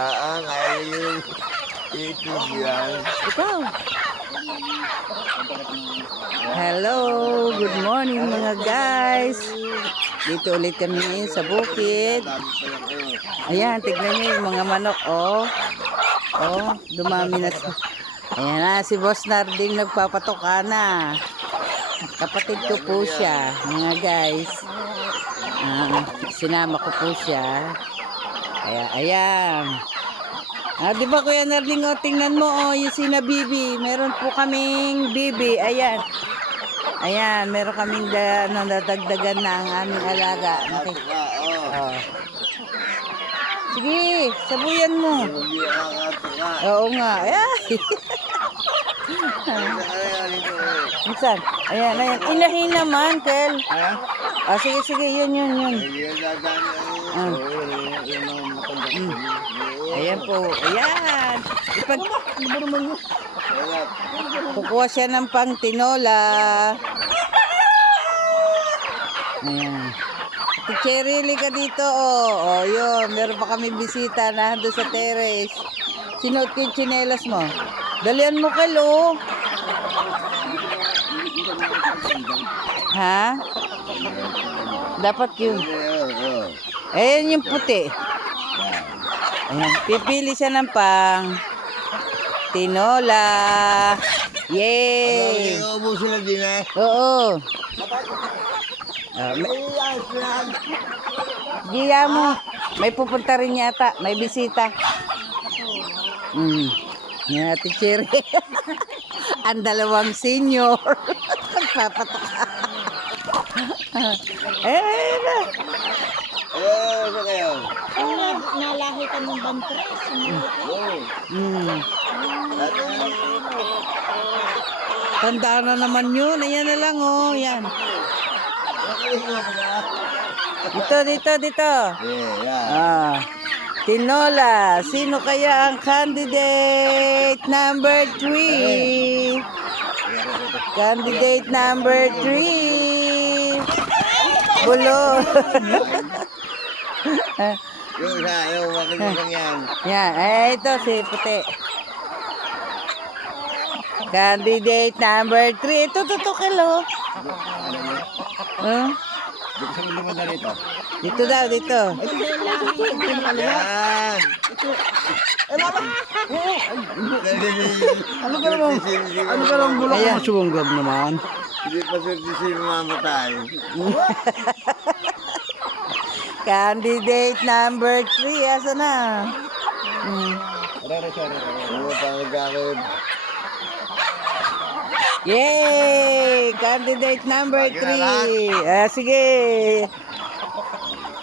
Ngayon ito yan. Ikaw. Hello, good morning mga guys. Dito ulit kami ngayon sa bukid. Ayan, tignan niyo yung mga manok, oh. Oh, dumami na. Ayan na, si Boss Narding nagpapatoka na. Kapatid ko po siya, mga guys. Sinama ko po siya. Kaya, ayan. Di ba Kuya Narding, oh, tingnan mo, oh, yung sina Bibi. Meron po kaming Bibi, ayan. Ayan, meron kaming nadagdagan na ang aming alaga. Oh. Sige, sabuyan mo. Oo nga. Ayan. Minsan. Ayan, ayan. Inahin naman, Kel. Sige, sige, yun. Ayan po. Ayan. Kukuha siya ng pang tinola. Ayan. Cherry, ka dito, oh. Oh, yun. Meron pa kami bisita na doon sa terrace. Sinuot ko yung tsinelas mo. Dalian mo, Kalo. Ha? Dapat yun. Ayan yung puti. Ayan. Pipili siya ng pang tinola. Yay! Ano, sila din eh? Oo. Giya mo. May pupunta rin yata. May bisita. Yan natin, Cherry. Ang dalawang senior. Nagpapatok. Sa kayo? Nalahi ka ng bantres. Tandaan na naman yun. Ayan na lang, oh. Yan. Dito. Yeah. Tinola. Sino kaya ang candidate number 3? Candidate number 3. Bulo. Yung makinig yan. Yan. Ito si puti. Candidate number 3. Ito, Kilo. Gusto mo naman na rito? Dito daw, dito. Yan! Ano ka lang bulak Ayan. mo sumunggab naman? Hindi pa sir mamatay. Candidate number 3. Asa na? Ano pa nagkakit? Yay! Candidate number 3. Sige.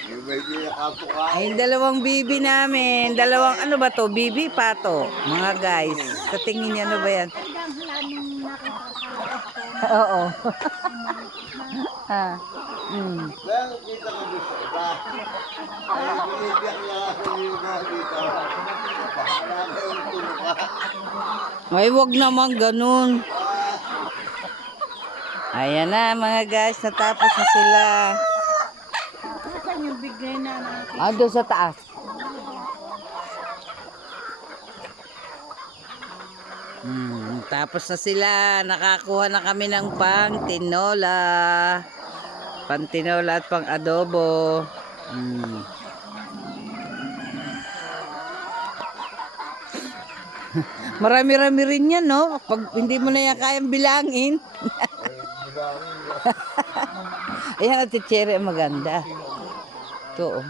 Yung may pinakapuka. Ay, dalawang bibi namin. Dalawang, ano ba to? Bibi, pato. Mga guys. Sa tingin niya, ano ba yan? Oo. Well, kita ko doon sa iba. Ay, binibiyak niya ako yung dito. Bahala na yung tuluka. Ay, wag naman ganun. Ayan na mga guys, natapos na sila. Saan yung bigay na natin? Doon sa taas. Tapos na sila, nakakuha na kami ng pang tinola at pang adobo. Marami-rami rin yan, no? Pag hindi mo na yan kayang bilangin. Ayan, Ate Cherry, maganda. Ito, oh.